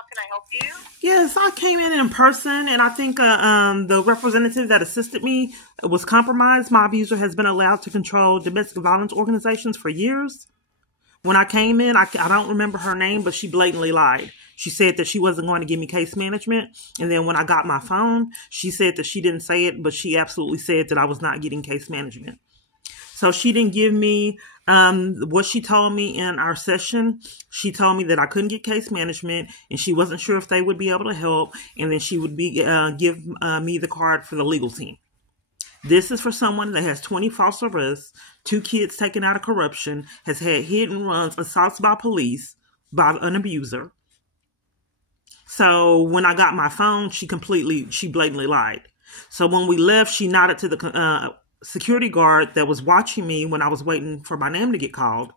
How can I help you? Yes, I came in person, and I think the representative that assisted me was compromised. My abuser has been allowed to control domestic violence organizations for years. When I came in, I don't remember her name, but she blatantly lied. She said that she wasn't going to give me case management. And then when I got my phone, she said that she didn't say it, but she absolutely said that I was not getting case management. So she didn't give me what she told me in our session. She told me that I couldn't get case management, and she wasn't sure if they would be able to help. And then she would give me the card for the legal team. This is for someone that has 20 false arrests, 2 kids taken out of corruption, has had hit and runs, assaults by police, by an abuser. So when I got my phone, she blatantly lied. So when we left, she nodded to the security guard that was watching me when I was waiting for my name to get called.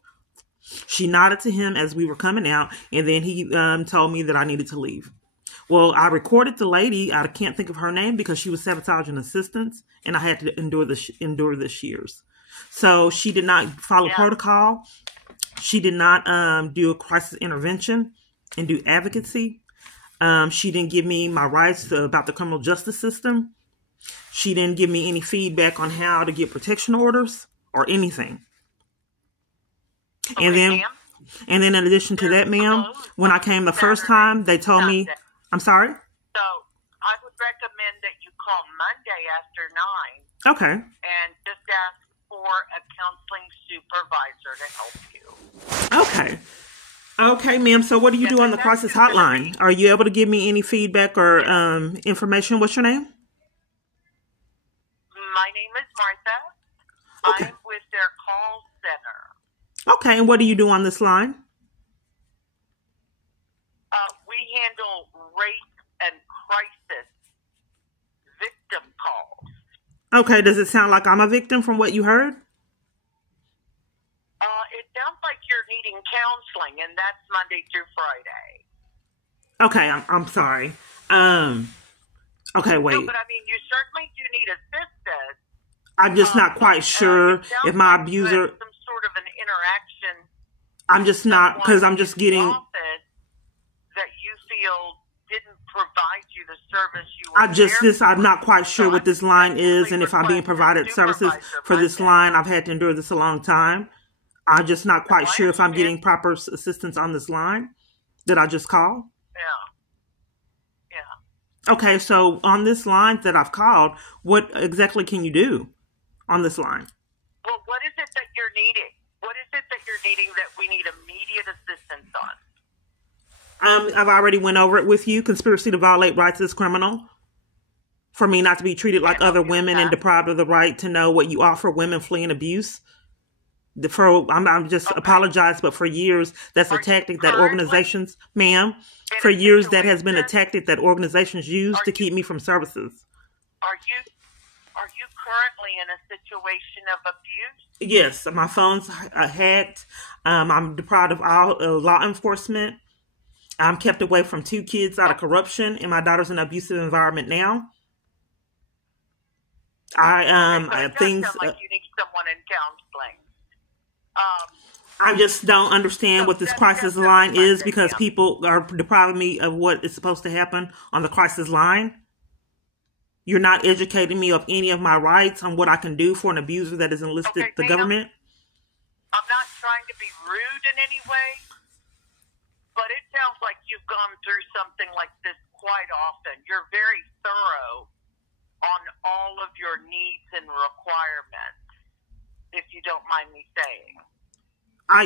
She nodded to him as we were coming out, and then he told me that I needed to leave. Well, I recorded the lady. I can't think of her name because she was sabotaging assistance, and I had to endure the shears. So she did not follow protocol. She did not do a crisis intervention and do advocacy. She didn't give me my rights about the criminal justice system. She didn't give me any feedback on how to get protection orders or anything. Okay, and then in addition to that, ma'am, when I came the first time, they told me, I'm sorry? So I would recommend that you call Monday after 9. Okay. And just ask for a counseling supervisor to help you. Okay. Okay, ma'am. So what do you do on the crisis hotline? Are you able to give me any feedback or information? What's your name? My name is Martha. Okay. I'm with their call center. Okay. And what do you do on this line? We handle rape and crisis victim calls. Okay. Does it sound like I'm a victim from what you heard? It sounds like you're needing counseling, and that's Monday through Friday. Okay. I'm sorry. Okay, wait. No, but I mean, you certainly do need assistance. I'm just not quite sure if my abuser. You had some sort of an interaction. I'm just not, because I'm just getting. That you feel didn't provide you the service you were I'm not quite sure what this line is, and if I'm being provided services for this line. I've had to endure this a long time. I'm just not quite sure if I'm getting proper assistance on this line that I just called. Yeah. Okay, so on this line that I've called, what exactly can you do on this line? Well, what is it that you're needing? What is it that you're needing that we need immediate assistance on? I've already went over it with you. Conspiracy to violate rights is criminal. For me not to be treated like other women and deprived of the right to know what you offer women fleeing abuse. I'm just apologize, but for years, that's a tactic that organizations, ma'am, for years that has been a tactic that organizations use to keep me from services. Are you currently in a situation of abuse? Yes, my phone's hacked. I'm deprived of all law enforcement. I'm kept away from 2 kids out of corruption, and my daughter's in an abusive environment now. Things like you need someone in counseling. I just don't understand what this crisis line is, because people are depriving me of what is supposed to happen on the crisis line. You're not educating me of any of my rights on what I can do for an abuser that has enlisted the government. I'm not trying to be rude in any way, but it sounds like you've gone through something like this quite often. You're very thorough on all of your needs and requirements, if you don't mind me saying.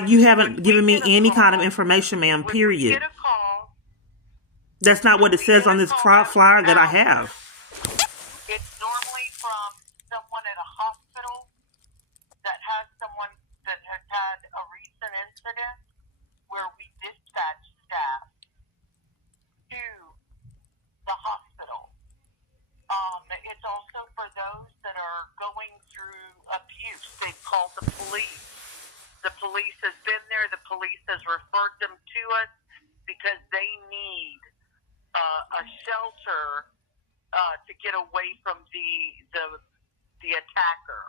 You haven't given me any kind of information, ma'am, period. Get a call. That's not what it says on this flyer that I have. It's normally from someone at a hospital that has someone that has had a recent incident where we dispatch staff to the hospital. It's also for those that are going through abuse. They call the police. The police has been there. The police has referred them to us because they need a shelter to get away from the attacker.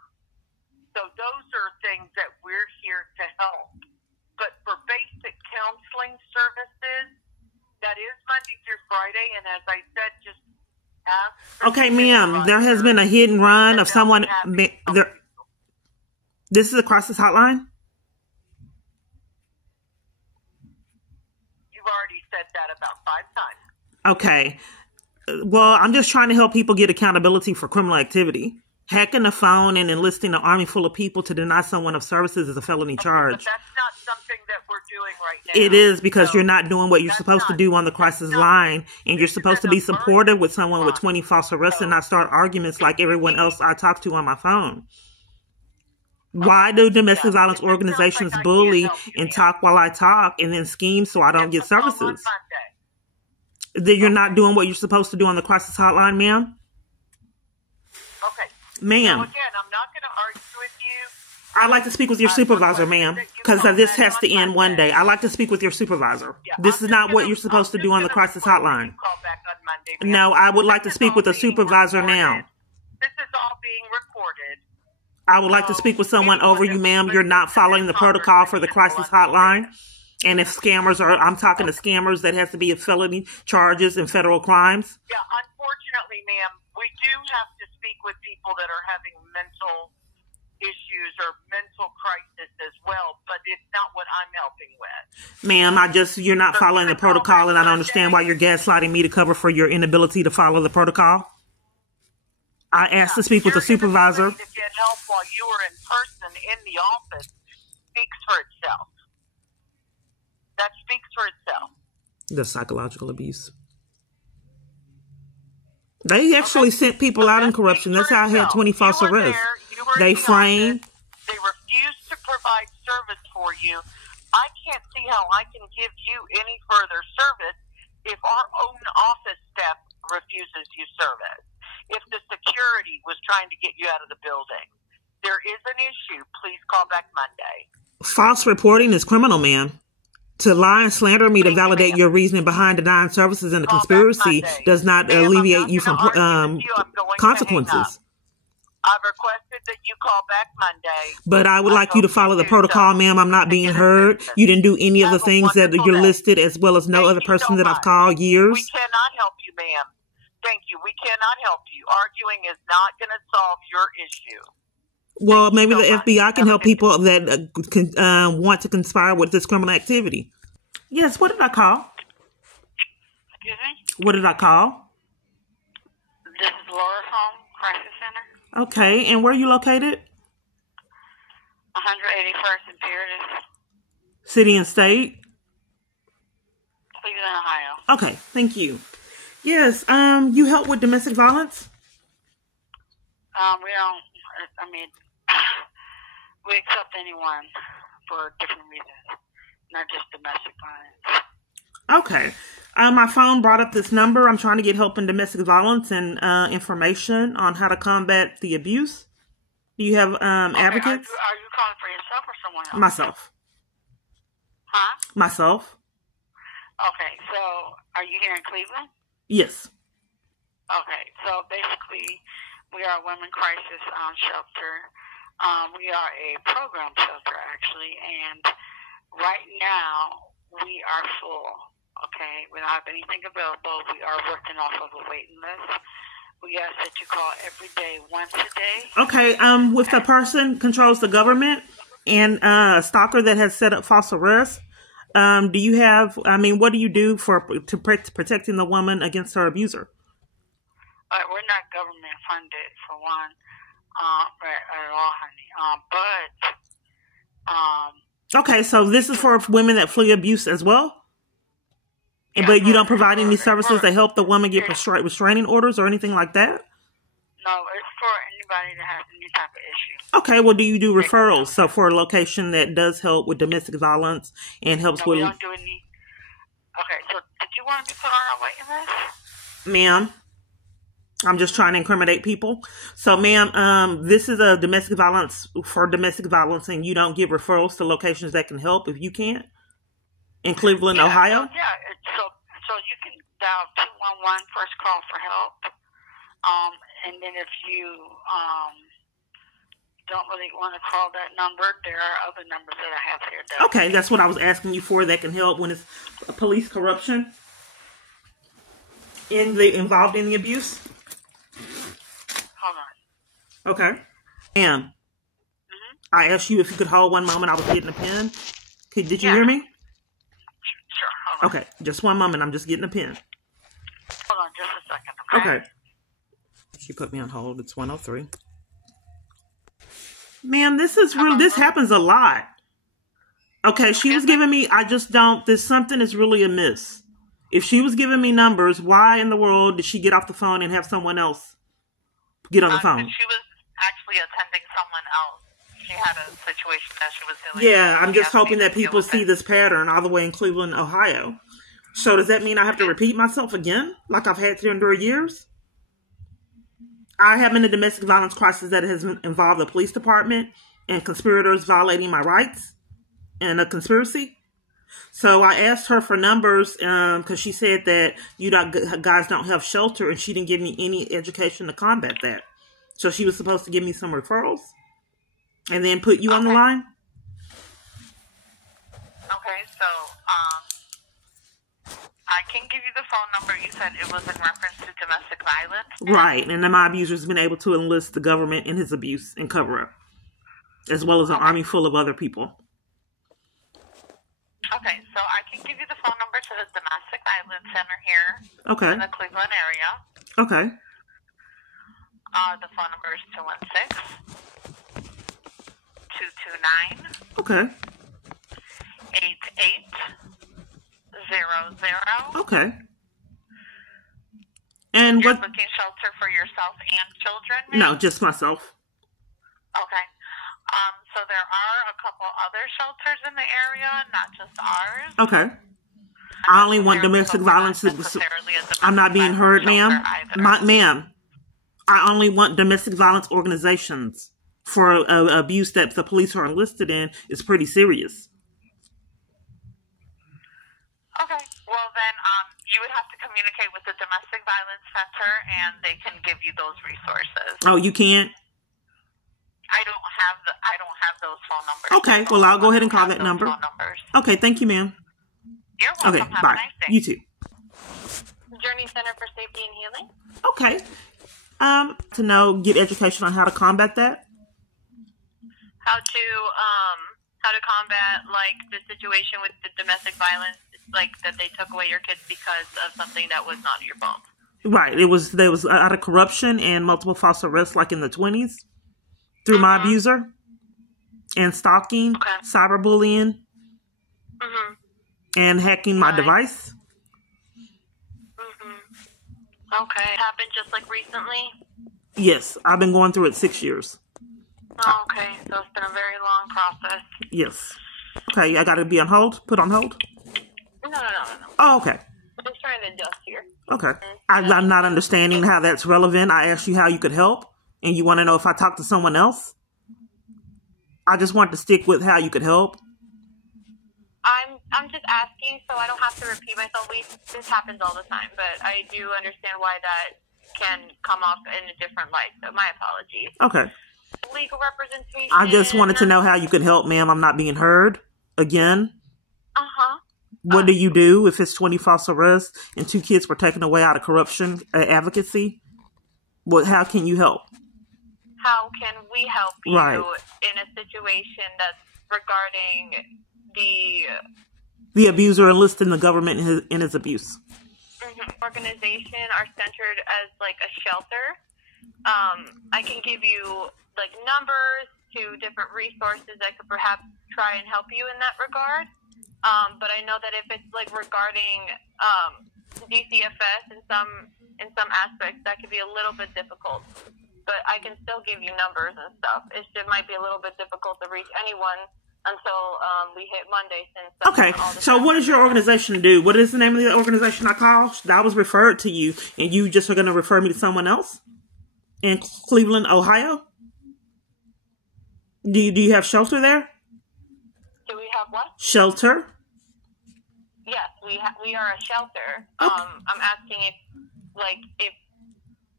So those are things that we're here to help. But for basic counseling services, that is Monday Friday, and as I said, just ask. Okay, ma'am, there has been a hit and run of someone. This is a crisis hotline? You've already said that about 5 times. Okay. Well, I'm just trying to help people get accountability for criminal activity. Hacking a phone and enlisting an army full of people to deny someone of services is a felony charge. But that's not something that we're doing right now. It is, because you're not doing what you're supposed to do on the crisis line, and you're supposed to be supportive with someone with 20 false arrests and not start arguments like everyone else I talk to on my phone. Why do domestic violence organizations bully and talk while I talk and then scheme so I don't get services? That you're not doing what you're supposed to do on the crisis hotline, ma'am? Okay. Ma'am. So again, I'm not going to argue with you. I'd like to speak with your supervisor, ma'am, because this has to end one day. I'd like to speak with your supervisor. This is not what you're supposed to do on the crisis hotline. No, I would like to speak with a supervisor now. This is all being recorded. I would like to speak with someone over you, ma'am. You're not following the protocol for the crisis hotline. And if scammers are, I'm talking to scammers that has to be a felony charges and federal crimes. Yeah, unfortunately, ma'am, we do have to speak with people that are having mental issues or mental crisis as well, but it's not what I'm helping with. Ma'am, you're not following the protocol, and I don't understand why you're gaslighting me to cover for your inability to follow the protocol. I asked to speak with a supervisor. To get help while you were in person in the office speaks for itself. That speaks for itself. The psychological abuse. They actually sent people out in corruption. That's how I had 20 false arrests. They framed. They refused to provide service for you. I can't see how I can give you any further service if our own office staff refuses you service. If the security was trying to get you out of the building. There is an issue. Please call back Monday. False reporting is criminal, ma'am. To lie and slander me to validate your reasoning behind denying services in the conspiracy does not alleviate you from consequences. I've requested that you call back Monday. But I would like you to follow the protocol, ma'am. I'm not being heard. You didn't do any of the things that you're listed, as well as no other person that I've called years. We cannot help you, ma'am. Thank you. We cannot help you. Arguing is not going to solve your issue. Well, maybe the FBI can help people that want to conspire with this criminal activity. Yes, what did I call? Excuse me? What did I call? This is Laura's home, Crisis Center. Okay, and where are you located? 181st and Paradise. City and state? Cleveland, Ohio. Okay, thank you. Yes, you help with domestic violence? We don't, we accept anyone for different reasons, not just domestic violence. Okay. My phone brought up this number. I'm trying to get help in domestic violence and information on how to combat the abuse. Do you have advocates? Are you calling for yourself or someone else? Myself. Huh? Myself. Okay, so are you here in Cleveland? Yes. Okay, so basically we are a women crisis shelter. We are a program shelter, actually, and right now we are full. Okay, we don't have anything available. We are working off of a waiting list. We ask that you call every day, once a day. Okay, if the person controls the government and a stalker that has set up false arrests, do you have, what do you do to protecting the woman against her abuser? We're not government funded, for one, at all, honey. Okay, so this is for women that flee abuse as well? Yeah, but you don't provide any services to help the woman get restraining orders or anything like that? No, it's for anybody that has any type of issue. Okay, well, do you do referrals? So for a location that does help with domestic violence and helps with... we don't do any... Okay, so did you want to be put on our waiting list? Ma'am, I'm just trying to incriminate people. So, ma'am, this is a domestic violence and you don't give referrals to locations that can help if you can't? In Cleveland, Ohio? Yeah, so you can dial 211 first call for help. And then if you don't really want to call that number, there are other numbers that I have here. Okay, that's what I was asking you for that can help when it's police corruption. involved in the abuse? Hold on. Okay. Ma'am, I asked you if you could hold one moment. I was getting a pen. Did you hear me? Sure. Hold on. Okay, just one moment. I'm just getting a pen. Hold on just a second, Okay. She put me on hold. It's 1:03. Ma'am, this is real. This happens a lot. Okay, she was giving me, I just don't, there's something that's really amiss. If she was giving me numbers, why in the world did she get off the phone and have someone else get on the phone? She was actually attending someone else. She had a situation that she was dealing with. Yeah, I'm just hoping that people see this pattern all the way in Cleveland, Ohio. So does that mean I have to repeat myself again, like I've had to endure years? I have been a domestic violence crisis that has involved the police department and conspirators violating my rights and a conspiracy. So I asked her for numbers because she said that guys don't have shelter, and she didn't give me any education to combat that. So she was supposed to give me some referrals and then put you on the line. Okay, so I can give you the phone number. You said it was in reference to domestic violence? Right, and then my abuser's been able to enlist the government in his abuse and cover up, as well as an army full of other people. Okay, so I can give you the phone number to the Domestic Violence Center here in the Cleveland area. Okay. The phone number is 216-229. Okay. 8800. Okay. And You're looking shelter for yourself and children? No, just myself. Okay. So there are a couple other shelters in the area, not just ours. Okay. I only want domestic violence. I'm not being heard, ma'am. Ma'am, I only want domestic violence organizations for abuse that the police are enlisted in is pretty serious. Okay. Well, then you would have to communicate with the Domestic Violence Center, and they can give you those resources. Oh, you can't? I don't have those phone numbers. Okay, well, I'll go ahead and call that number. Okay, thank you, ma'am. You're welcome. Okay, have bye. A nice day. You too. Journey Center for Safety and Healing. Okay. Get education on how to combat that. How to combat like the situation with the domestic violence, like that they took away your kids because of something that was not your fault. Right. There was out of corruption and multiple false arrests, like in the 20s. Through my abuser, and stalking, cyberbullying, and hacking my device. Okay. It happened just like recently? Yes, I've been going through it 6 years. Oh, okay, so it's been a very long process. Yes. Okay, I gotta be on hold? Put on hold? No. Oh, okay. I'm just trying to adjust here. Okay. I'm not understanding how that's relevant. I asked you how you could help, and you want to know if I talk to someone else? I just want to stick with how you could help. I'm just asking so I don't have to repeat myself. This happens all the time, but I do understand why that can come off in a different light. So my apologies. Okay. Legal representation. I just wanted to know how you could help, ma'am. I'm not being heard again. What do you do if it's 20 false arrests and 2 kids were taken away out of corruption advocacy? How can you help? How can we help you in a situation that's regarding the abuser enlisting the government in his abuse? Organization are centered as like a shelter. I can give you like numbers to different resources that could perhaps try and help you in that regard. But I know that if it's like regarding DCFS in some aspects, that could be a little bit difficult. But I can still give you numbers and stuff. It might be a little bit difficult to reach anyone until we hit Monday. Okay, so what does your organization do? What is the name of the organization I called? I was referred to you, and you just are going to refer me to someone else in Cleveland, Ohio? Do you have shelter there? Do we have what? Shelter? Yes, we are a shelter. Okay. I'm asking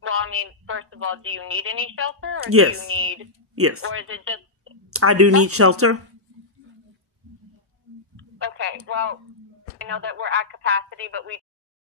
well, I mean, first of all, do you need any shelter? Or yes. Do you need... Yes. Or is it just... I do need shelter. Okay, well, I know that we're at capacity, but we